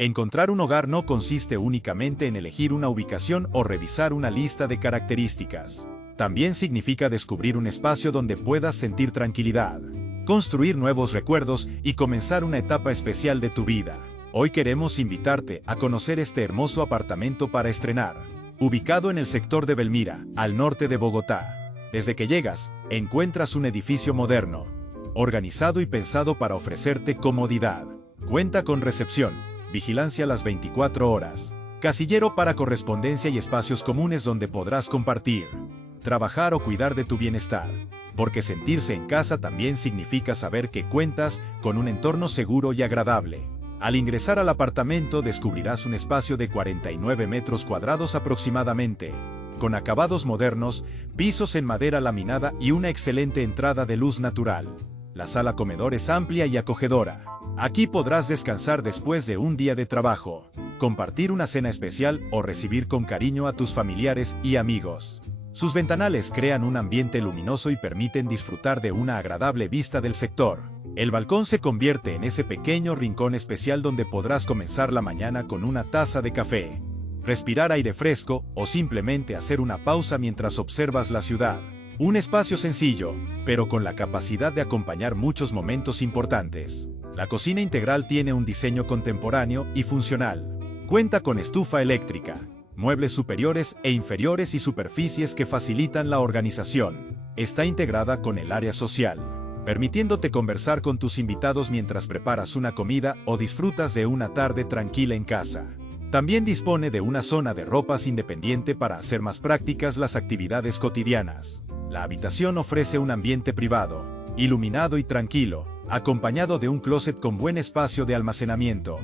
Encontrar un hogar no consiste únicamente en elegir una ubicación o revisar una lista de características. También significa descubrir un espacio donde puedas sentir tranquilidad, construir nuevos recuerdos y comenzar una etapa especial de tu vida. Hoy queremos invitarte a conocer este hermoso apartamento para estrenar, ubicado en el sector de Belmira, al norte de Bogotá. Desde que llegas, encuentras un edificio moderno, organizado y pensado para ofrecerte comodidad. Cuenta con recepción, vigilancia las 24 horas, casillero para correspondencia y espacios comunes donde podrás compartir, trabajar o cuidar de tu bienestar. Porque sentirse en casa también significa saber que cuentas con un entorno seguro y agradable. Al ingresar al apartamento descubrirás un espacio de 49 metros cuadrados aproximadamente, con acabados modernos, pisos en madera laminada y una excelente entrada de luz natural. La sala comedor es amplia y acogedora. Aquí podrás descansar después de un día de trabajo, compartir una cena especial o recibir con cariño a tus familiares y amigos. Sus ventanales crean un ambiente luminoso y permiten disfrutar de una agradable vista del sector. El balcón se convierte en ese pequeño rincón especial donde podrás comenzar la mañana con una taza de café, respirar aire fresco o simplemente hacer una pausa mientras observas la ciudad. Un espacio sencillo, pero con la capacidad de acompañar muchos momentos importantes. La cocina integral tiene un diseño contemporáneo y funcional. Cuenta con estufa eléctrica, muebles superiores e inferiores y superficies que facilitan la organización. Está integrada con el área social, permitiéndote conversar con tus invitados mientras preparas una comida o disfrutas de una tarde tranquila en casa. También dispone de una zona de ropas independiente para hacer más prácticas las actividades cotidianas. La habitación ofrece un ambiente privado, iluminado y tranquilo, acompañado de un closet con buen espacio de almacenamiento.